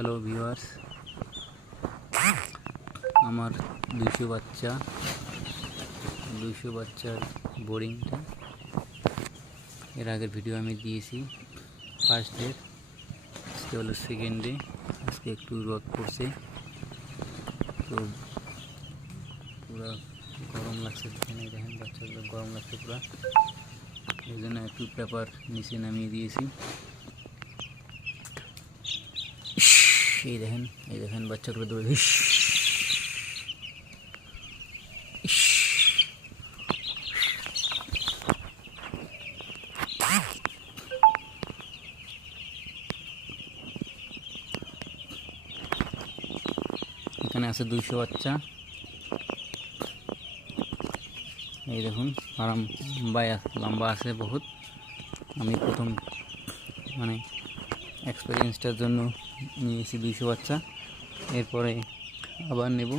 Hello viewers, আমার 200 বাচ্চার বোর্ডিংটা এর আগের ভিডিও আমি দিয়েছি। ফার্স্ট ডে, আজকে হলো সেকেন্ড ডে। আজকে একটু রোদ পড়ছে, তো পুরো গরম লাগছে। এখানে দেখেন বাচ্চাগুলো গরম লাগছে পুরো, এই জন্য একটু পেপার নিচে নামিয়ে দিয়েছি। এই দেখেন বাচ্চাগুলো দৌড়ে। এখানে আছে 200 বাচ্চা। এই দেখুন ফার্ম লম্বা আছে বহুত। আমি প্রথম এক্সপেরিয়েন্সটার জন্য নিয়েছি 200 বাচ্চা, এরপরে আবার নেব।